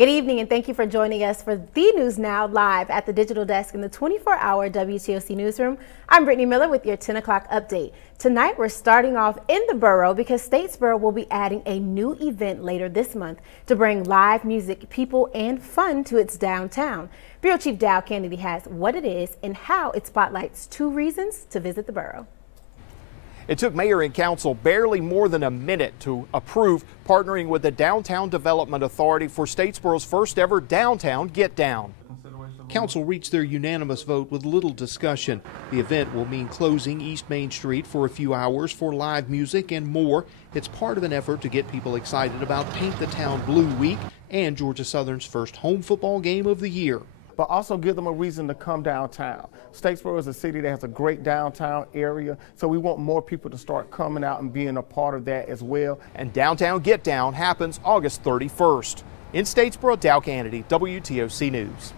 Good evening, and thank you for joining us for the News Now live at the digital desk in the 24-hour WTOC newsroom. I'm Brittany Miller with your 10 o'clock update. Tonight, we're starting off in the borough because Statesboro will be adding a new event later this month to bring live music, people, and fun to its downtown. Bureau Chief Dow Kennedy has what it is and how it spotlights 2 reasons to visit the borough. It took Mayor and Council barely more than a minute to approve partnering with the Downtown Development Authority for Statesboro's first ever Downtown Get Down. Council reached their unanimous vote with little discussion. The event will mean closing East Main Street for a few hours for live music and more. It's part of an effort to get people excited about Paint the Town Blue Week and Georgia Southern's first home football game of the year. But also give them a reason to come downtown. Statesboro is a city that has a great downtown area, so we want more people to start coming out and being a part of that as well. And Downtown Get Down happens August 31st. In Statesboro, Dow Kennedy, WTOC News.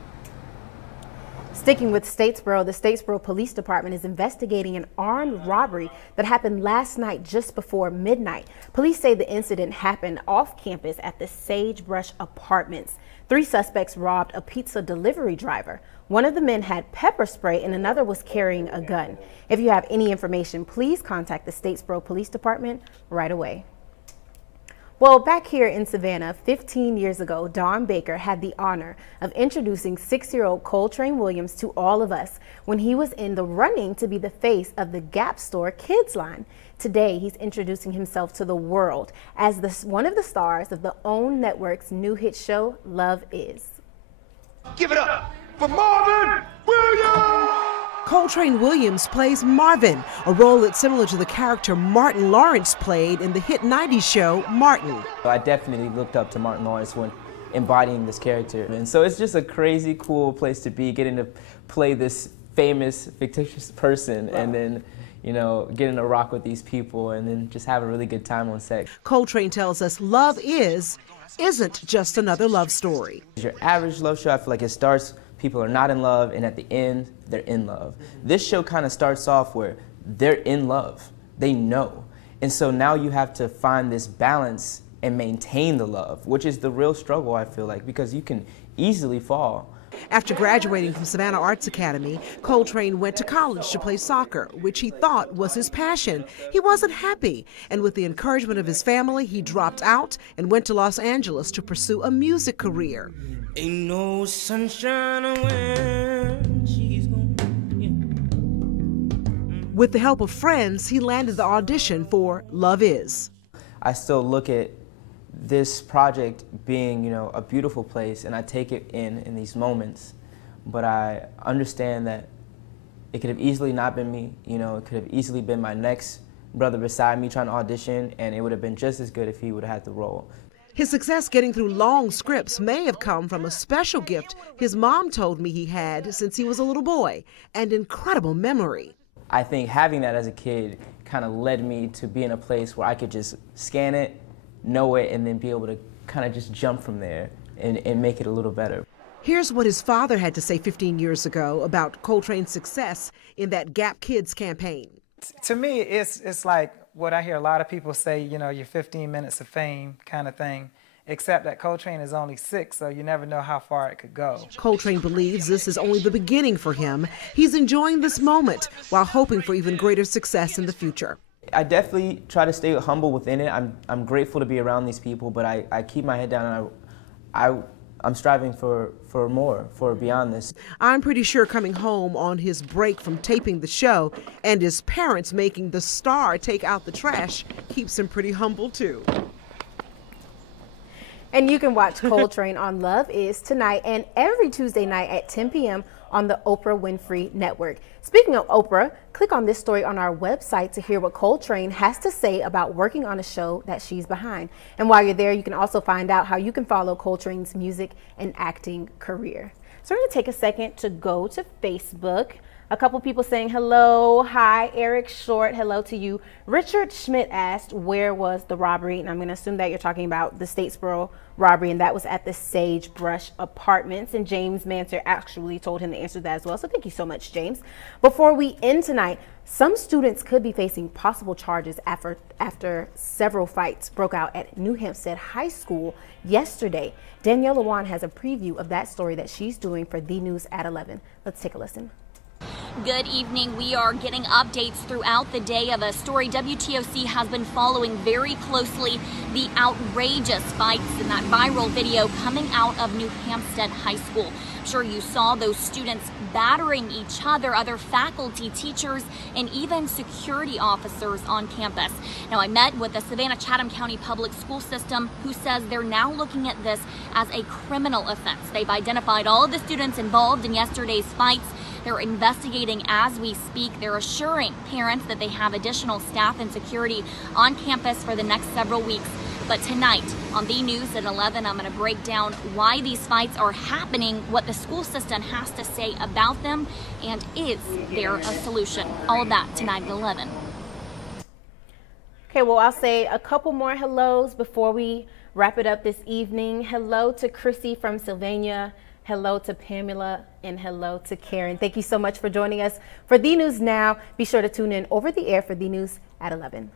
Sticking with Statesboro, the Statesboro Police Department is investigating an armed robbery that happened last night just before midnight. Police say the incident happened off campus at the Sagebrush Apartments. 3 suspects robbed a pizza delivery driver. One of the men had pepper spray and another was carrying a gun. If you have any information, please contact the Statesboro Police Department right away. Well, back here in Savannah, 15 years ago, Dawn Baker had the honor of introducing 6-year-old Coltrane Williams to all of us when he was in the running to be the face of the Gap Store Kids line. Today, he's introducing himself to the world as one of the stars of the OWN Network's new hit show, Love Is. Give it up for Marvin Williams! Coltrane Williams plays Marvin, a role that's similar to the character Martin Lawrence played in the hit 90s show, Martin. I definitely looked up to Martin Lawrence when embodying this character. And so it's just a crazy cool place to be, getting to play this famous, fictitious person and then, you know, getting to rock with these people and then just have a really good time on set. Coltrane tells us Love isn't just another love story. Your average love show, I feel like it starts, people are not in love, and at the end, they're in love. This show kind of starts off where they're in love. They know. And so now you have to find this balance and maintain the love, which is the real struggle, I feel like, because you can easily fall. After graduating from Savannah Arts Academy, Coltrane went to college to play soccer, which he thought was his passion. He wasn't happy, and with the encouragement of his family, he dropped out and went to Los Angeles to pursue a music career. Ain't no sunshine when she's gone. With the help of friends, he landed the audition for Love Is. I still look at this project being, you know, a beautiful place, and I take it in these moments, but I understand that it could have easily not been me. You know, it could have easily been my next brother beside me trying to audition, and it would have been just as good if he would have had the role. His success getting through long scripts may have come from a special gift his mom told me he had since he was a little boy, and incredible memory. I think having that as a kid kind of led me to be in a place where I could just scan it, know it, and then be able to kind of just jump from there and make it a little better. Here's what his father had to say 15 years ago about Coltrane's success in that Gap Kids campaign. To me, it's like what I hear a lot of people say, you know, your 15 minutes of fame kind of thing, except that Coltrane is only 6, so you never know how far it could go. Coltrane believes this is only the beginning for him. He's enjoying this moment while hoping for even greater success in the future. I definitely try to stay humble within it. I'm grateful to be around these people, but I keep my head down and I'm striving for more, for beyond this. I'm pretty sure coming home on his break from taping the show and his parents making the star take out the trash keeps him pretty humble too. And you can watch Coltrane on Love Is tonight and every Tuesday night at 10 p.m. on the Oprah Winfrey Network. Speaking of Oprah, click on this story on our website to hear what Coltrane has to say about working on a show that she's behind. And while you're there, you can also find out how you can follow Coltrane's music and acting career. So we're going to take a second to go to Facebook. A couple people saying hello. Hi, Eric Short. Hello to you. Richard Schmidt asked, where was the robbery? And I'm going to assume that you're talking about the Statesboro robbery, and that was at the Sagebrush Apartments. And James Manser actually told him the answer to that as well. So thank you so much, James. Before we end tonight, Some students could be facing possible charges after several fights broke out at New Hampstead High School yesterday. Danielle Lewan has a preview of that story that she's doing for The News at 11. Let's take a listen. Good evening. We are getting updates throughout the day of a story WTOC has been following very closely, the outrageous fights in that viral video coming out of New Hampstead High School. I'm sure you saw those students battering each other, other faculty, teachers, and even security officers on campus. Now, I met with the Savannah-Chatham County Public School System, who says they're now looking at this as a criminal offense. They've identified all of the students involved in yesterday's fights. They're investigating as we speak. They're assuring parents that they have additional staff and security on campus for the next several weeks. But tonight on The News at 11, I'm going to break down why these fights are happening, what the school system has to say about them, and is there a solution? All of that tonight at 11. Okay, well, I'll say a couple more hellos before we wrap it up this evening. Hello to Chrissy from Sylvania. Hello to Pamela, and hello to Karen. Thank you so much for joining us for The News Now. Be sure to tune in over the air for The News at 11.